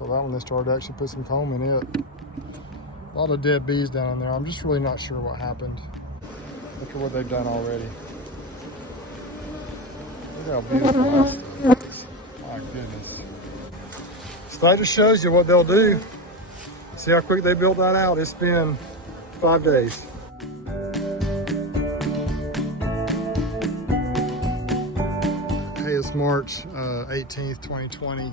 So that one, they started to actually put some comb in it. A lot of dead bees down in there. I'm just really not sure what happened. Look at what they've done already. Look how beautiful that is. My goodness. So that just shows you what they'll do. See how quick they built that out? It's been 5 days. Hey, it's March 18th, 2020.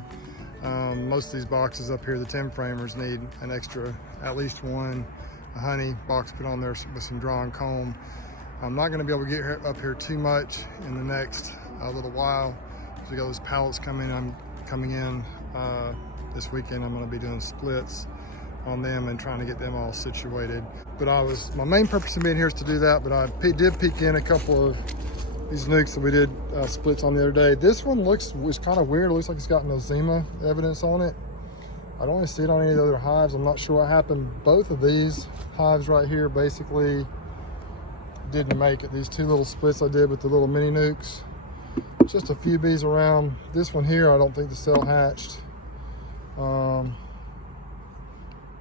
Most of these boxes up here, the 10 framers, need an extra, at least one honey box put on there with some drawn comb. I'm not going to be able to get up here too much in the next little while because we got those pallets coming in this weekend. I'm going to be doing splits on them and trying to get them all situated. But my main purpose of being here is to do that, but I did peek in a couple of these nukes that we did splits on the other day. This one was kind of weird. It looks like it's got nosema evidence on it. I don't really see it on any of the other hives. I'm not sure what happened. Both of these hives right here basically didn't make it. These two little splits I did with the little mini nukes. Just a few bees around. This one here, I don't think the cell hatched.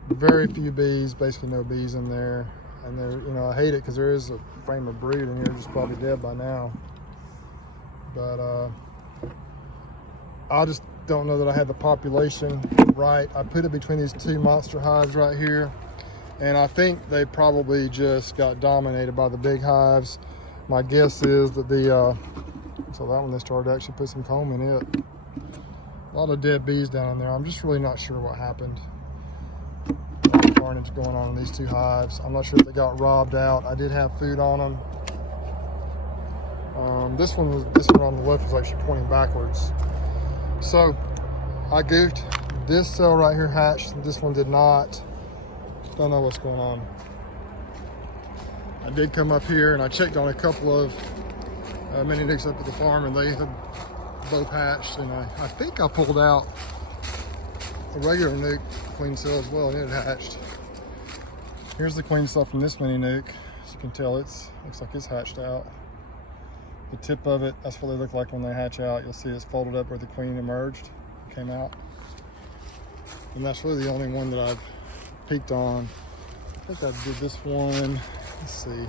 Very few bees, basically no bees in there. And there, you know, I hate it because there is a frame of brood in here, just probably dead by now. But I just don't know that I had the population right. I put it between these two monster hives right here, and I think they probably just got dominated by the big hives. My guess is that so that one, they started to actually put some comb in it. A lot of dead bees down in there. I'm just really not sure what happened. Carnage going on in these two hives. I'm not sure if they got robbed out. I did have food on them. This one on the left was actually pointing backwards. So I goofed. This cell right here hatched. This one did not. Don't know what's going on. I did come up here and I checked on a couple of mini nukes up at the farm, and they had both hatched. And I think I pulled out a regular nuke queen cell as well, and it hatched. Here's the queen cell from this mini nuke. As you can tell, looks like it's hatched out. The tip of it, that's what they look like when they hatch out. You'll see it's folded up where the queen emerged, came out. And that's really the only one that I've peeked on. I think I did this one. Let's see.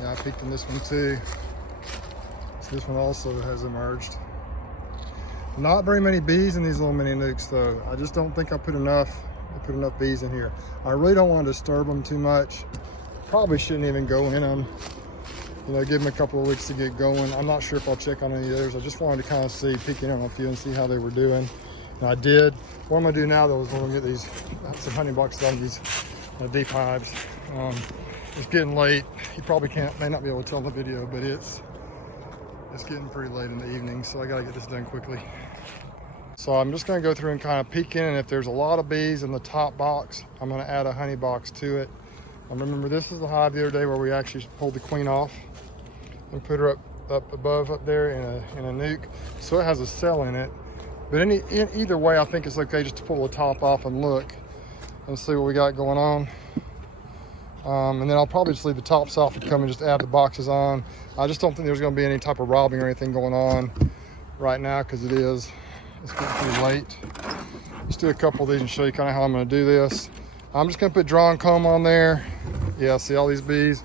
Yeah, I peeked in this one too. So this one also has emerged. Not very many bees in these little mini nukes though. I just don't think I put enough bees in here. I really don't want to disturb them too much. Probably shouldn't even go in them. You know, give them a couple of weeks to get going. I'm not sure if I'll check on any others. I just wanted to kind of peek in on a few and see how they were doing. And I did. What I'm gonna do now though is I'm gonna get some honey boxes on these deep hives. It's getting late. You probably may not be able to tell in the video, but it's getting pretty late in the evening, so I gotta get this done quickly. So I'm just gonna go through and kind of peek in, and if there's a lot of bees in the top box, I'm gonna add a honey box to it. And remember, this is the hive the other day where we actually pulled the queen off and put her up above up there in a nuke, so it has a cell in it. But either way, I think it's okay just to pull the top off and look and see what we got going on. And then I'll probably just leave the tops off and come and just add the boxes on. I just don't think there's going to be any type of robbing or anything going on right now because it's getting pretty late. Let's do a couple of these and show you kind of how I'm going to do this. I'm just going to put drawn comb on there. Yeah, see all these bees?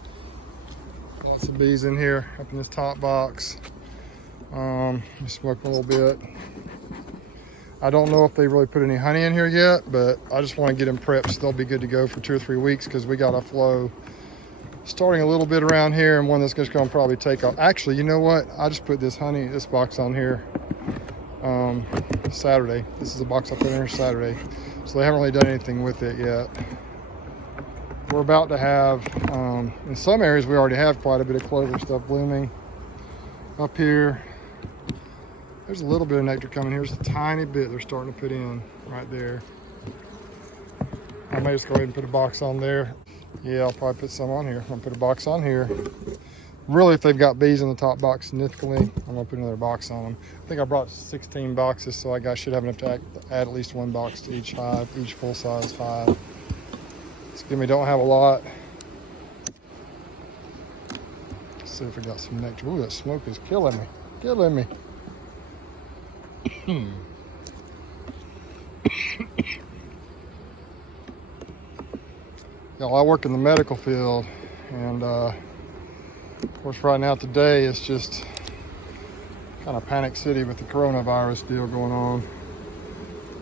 Lots of bees in here up in this top box. Let me smoke them a little bit. I don't know if they really put any honey in here yet, but I just want to get them prepped so they'll be good to go for 2 or 3 weeks because we got a flow starting a little bit around here and one that's just going to probably take off. Actually, you know what? I just put this box on here Saturday. This is a box I put in here Saturday. So they haven't really done anything with it yet. We're about to have, in some areas we already have quite a bit of clover stuff blooming. Up here, there's a little bit of nectar coming. Here's a tiny bit they're starting to put in right there. I may just go ahead and put a box on there. Yeah, I'll probably put some on here. I'm gonna put a box on here. Really, if they've got bees in the top box significantly, I'm gonna put another box on them. I think I brought 16 boxes, so I should have enough to add at least one box to each hive, each full-size hive. Excuse me, don't have a lot. Let's see if we got some nectar. Ooh, that smoke is killing me. Killing me. Y'all, I work in the medical field, and of course right now today it's just kind of panic city with the coronavirus deal going on.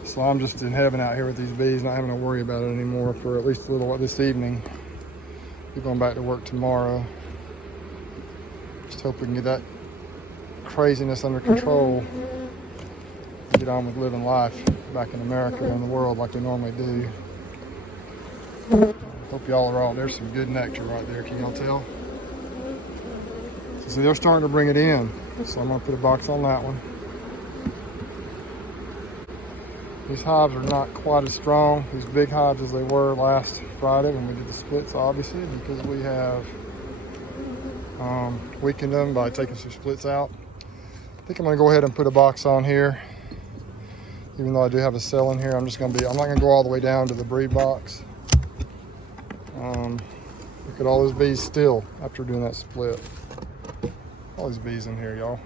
So I'm just in heaven out here with these bees, not having to worry about it anymore for at least a little this evening. Be going back to work tomorrow. Just hope we can get that craziness under control. Get on with living life back in America and the world like we normally do. Hope y'all are all, there's some good nectar right there, can y'all tell? So see, they're starting to bring it in. So I'm gonna put a box on that one. These hives are not quite as strong, these big hives, as they were last Friday when we did the splits, obviously, because we have weakened them by taking some splits out. I think I'm gonna go ahead and put a box on here. Even though I do have a cell in here, I'm not gonna go all the way down to the breed box. Look at all those bees still after doing that split. All these bees in here, y'all.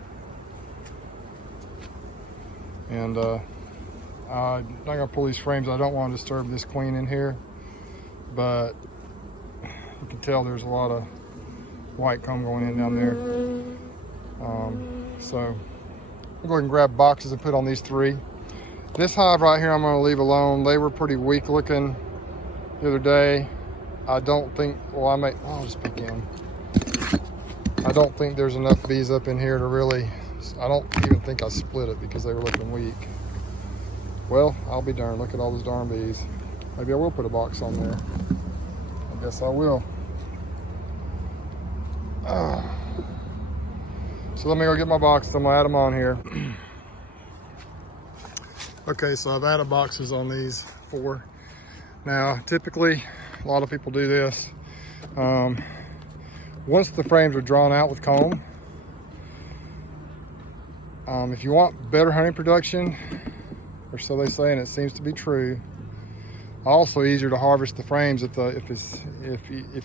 And I'm not gonna pull these frames. I don't want to disturb this queen in here, but you can tell there's a lot of white comb going in down there. So I'll go ahead and grab boxes and put on these 3. This hive right here I'm gonna leave alone. They were pretty weak looking the other day. I don't think, well, I'll just peek in. I don't think there's enough bees up in here to really, I don't even think I split it because they were looking weak. Well, I'll be darned, look at all those darn bees. Maybe I will put a box on there. I guess I will. So let me go get my box, I'm gonna add them on here. Okay, so I've added boxes on these 4. Now, typically, a lot of people do this. Once the frames are drawn out with comb, if you want better honey production, or so they say, and it seems to be true, also easier to harvest the frames if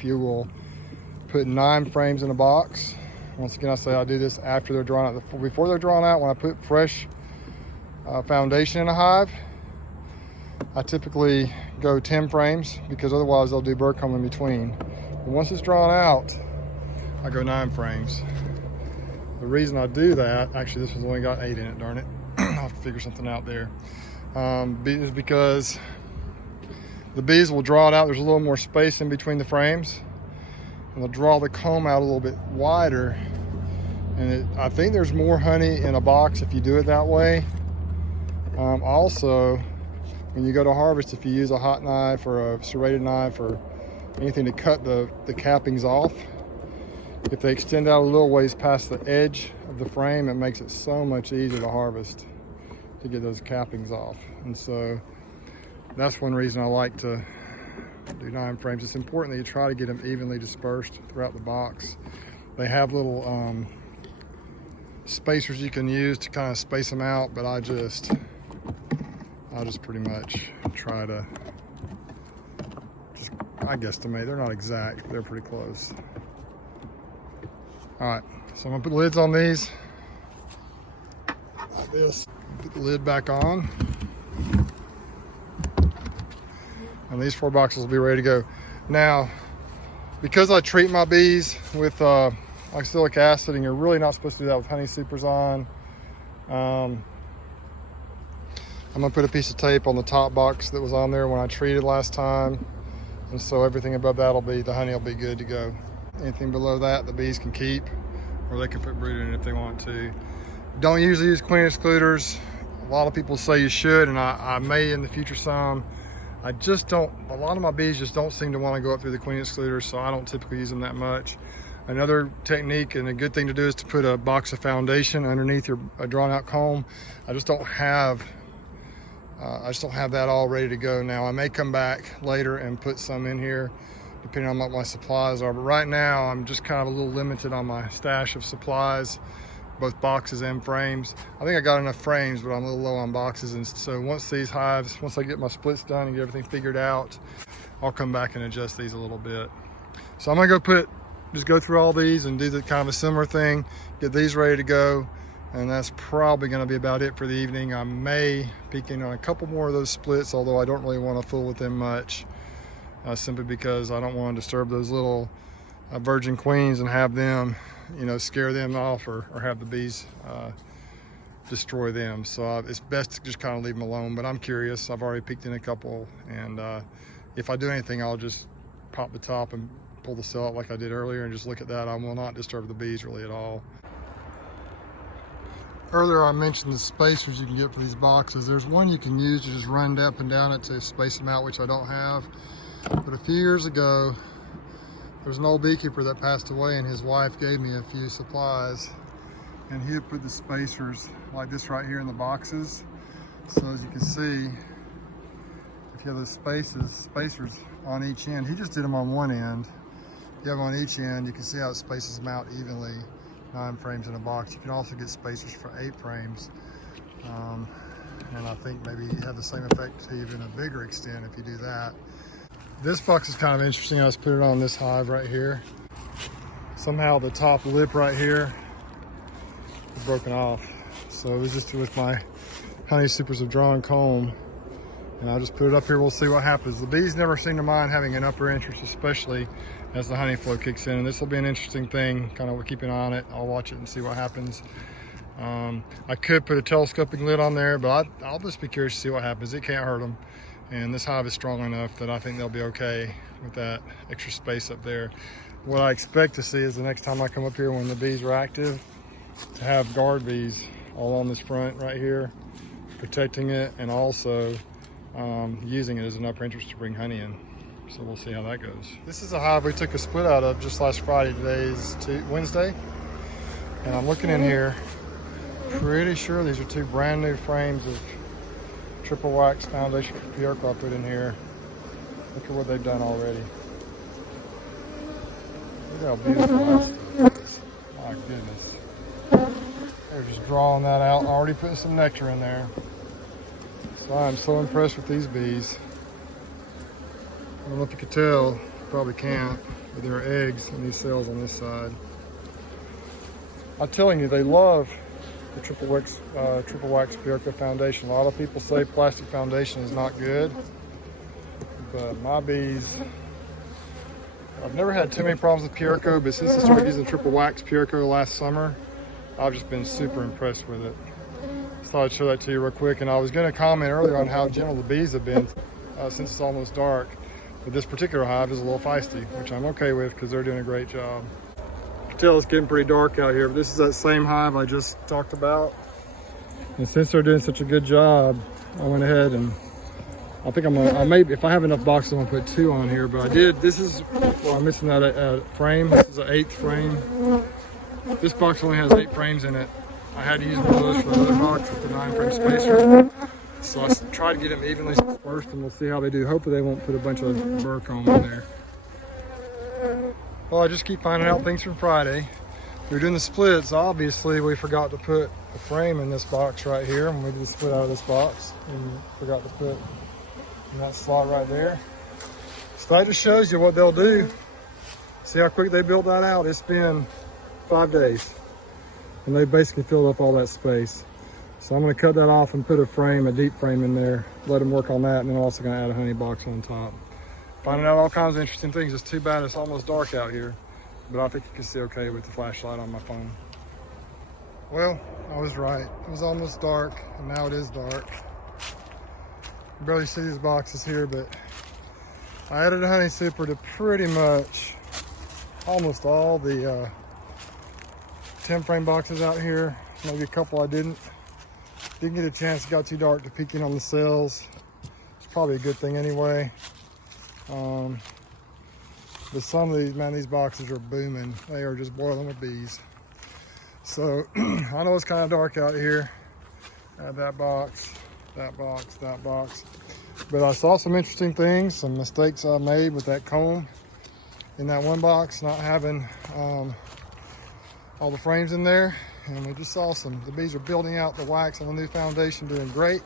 you will put 9 frames in a box. Once again, I say I do this after they're drawn out. Before they're drawn out, when I put fresh foundation in a hive, I typically go 10 frames because otherwise they'll do burr comb in between. But once it's drawn out, I go 9 frames. The reason I do that, actually this one's only got 8 in it, darn it. I'll have to figure something out there. Is because the bees will draw it out. There's a little more space in between the frames. And they'll draw the comb out a little bit wider. And I think there's more honey in a box if you do it that way. Also, when you go to harvest, if you use a hot knife or a serrated knife or anything to cut the cappings off, if they extend out a little ways past the edge of the frame, it makes it so much easier to harvest to get those cappings off. And so that's one reason I like to do 9 frames. It's important that you try to get them evenly dispersed throughout the box. They have little spacers you can use to kind of space them out, but I just pretty much try to I guesstimate. They're not exact, but they're pretty close. All right, so I'm gonna put the lids on these like this. Put the lid back on, and these 4 boxes will be ready to go. Now, because I treat my bees with oxalic acid, and you're really not supposed to do that with honey supers on, I'm gonna put a piece of tape on the top box that was on there when I treated last time, and so everything above that the honey will be good to go. Anything below that, the bees can keep, or they can put brood in it if they want to. Don't usually use queen excluders. A lot of people say you should, and I may in the future some. I just don't, a lot of my bees just don't seem to want to go up through the queen excluders, so I don't typically use them that much. Another technique and a good thing to do is to put a box of foundation underneath your drawn out comb. I just don't have that all ready to go now. I may come back later and put some in here depending on what my supplies are, but right now I'm just kind of a little limited on my stash of supplies, both boxes and frames. I think I got enough frames, but I'm a little low on boxes, and so once I get my splits done and get everything figured out, I'll come back and adjust these a little bit. So I'm gonna just go through all these and do the kind of a similar thing, get these ready to go, And that's probably going to be about it for the evening. I may peek in on a couple more of those splits, although I don't really want to fool with them much, simply because I don't want to disturb those little virgin queens and have them, you know, scare them off, or have the bees destroy them. So it's best to just kind of leave them alone. But I'm curious. I've already peeked in a couple, and if I do anything, I'll just pop the top and pull the cell out like I did earlier and just look at that. I will not disturb the bees really at all. Earlier I mentioned the spacers you can get for these boxes. There's one you can use to just run up and down it to space them out, which I don't have. But a few years ago, there's an old beekeeper that passed away, and his wife gave me a few supplies. And he had put the spacers like this right here in the boxes. So as you can see, if you have the spacers on each end, he just did them on one end. If you have them on each end, you can see how it spaces them out evenly. 9 frames in a box. You can also get spacers for 8 frames. And I think maybe you have the same effect to even a bigger extent if you do that. This box is kind of interesting. I just put it on this hive right here. Somehow the top lip right here is broken off. So it was just with my honey supers of drawn comb. And I'll just put it up here, we'll see what happens. The bees never seem to mind having an upper interest, especially as the honey flow kicks in. And this will be an interesting thing, kind of keep an eye on it. I'll watch it and see what happens. I could put a telescoping lid on there, but I'll just be curious to see what happens. It can't hurt them. And this hive is strong enough that I think they'll be okay with that extra space up there. What I expect to see is the next time I come up here when the bees are active, to have guard bees all on this front right here, protecting it, and also using it as an upper interest to bring honey in. So we'll see how that goes. This is a hive we took a split out of just last Friday. Today is Wednesday. And I'm looking in here, pretty sure these are 2 brand new frames of triple wax foundation Puerco I put in here. Look at what they've done already. Look how beautiful that stuff is. My goodness. They're just drawing that out, already putting some nectar in there. So I'm so impressed with these bees. I don't know if you could tell, you probably can't, but there are eggs in these cells on this side. I'm telling you, they love the triple wax Puerco foundation. A lot of people say plastic foundation is not good, but my bees, I've never had too many problems with Puerco, but since I started using triple wax Puerco last summer, I've just been super impressed with it. Just thought I'd show that to you real quick. And I was going to comment earlier on how gentle the bees have been since it's almost dark. But this particular hive is a little feisty, which I'm okay with because they're doing a great job. You can tell it's getting pretty dark out here, but this is that same hive I just talked about. And since they're doing such a good job, I went ahead and I think if I have enough boxes, I'm gonna put 2 on here, but I did, this is, well, I'm missing that frame. This is an 8th frame. This box only has 8 frames in it. I had to use one of those for the other box with the 9 frame spacer. So I try to get them evenly dispersed, and we'll see how they do. Hopefully they won't put a bunch of brucesbees in there. Well, I just keep finding out things from Friday. We were doing the splits. Obviously, we forgot to put a frame in this box right here when we did the split out of this box. And forgot to put in that slot right there. So that just shows you what they'll do. See how quick they built that out? It's been 5 days. And they basically filled up all that space. So I'm going to cut that off and put a deep frame in there, let them work on that, and then I'm also going to add a honey box on top. Finding out all kinds of interesting things. It's too bad it's almost dark out here, but I think you can see okay with the flashlight on my phone. Well, I was right. It was almost dark, and now it is dark. You barely see these boxes here, but I added a honey super to pretty much almost all the 10 frame boxes out here. Maybe a couple I didn't get a chance. It got too dark to peek in on the cells. It's probably a good thing anyway. But some of these, man, these boxes are booming. They are just boiling with bees. So I know it's kind of dark out here. Add that box, that box, that box. But I saw some interesting things, some mistakes I made with that comb in that one box, not having all the frames in there. And we just saw the bees are building out the wax on the new foundation, doing great.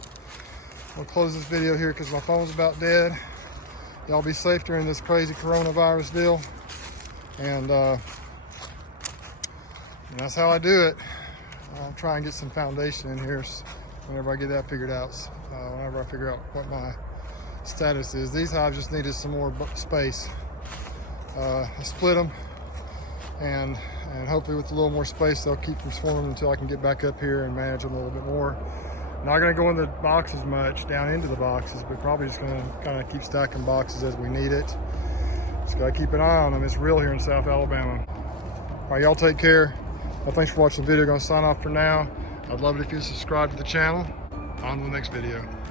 I'll close this video here because my phone's about dead. Y'all be safe during this crazy coronavirus deal. And that's how I do it. I'll try and get some foundation in here whenever I get that figured out. Whenever I figure out what my status is. These hives just needed some more space. I split them, and hopefully with a little more space they'll keep from swarming until I can get back up here and manage them a little bit more. Not going to go in the boxes much, down into the boxes, but probably just going to kind of keep stacking boxes as we need it. Just got to keep an eye on them. It's real here in South Alabama. All right, y'all take care. Well, thanks for watching the video. Going to sign off for now. I'd love it if you subscribe to the channel. On to the next video.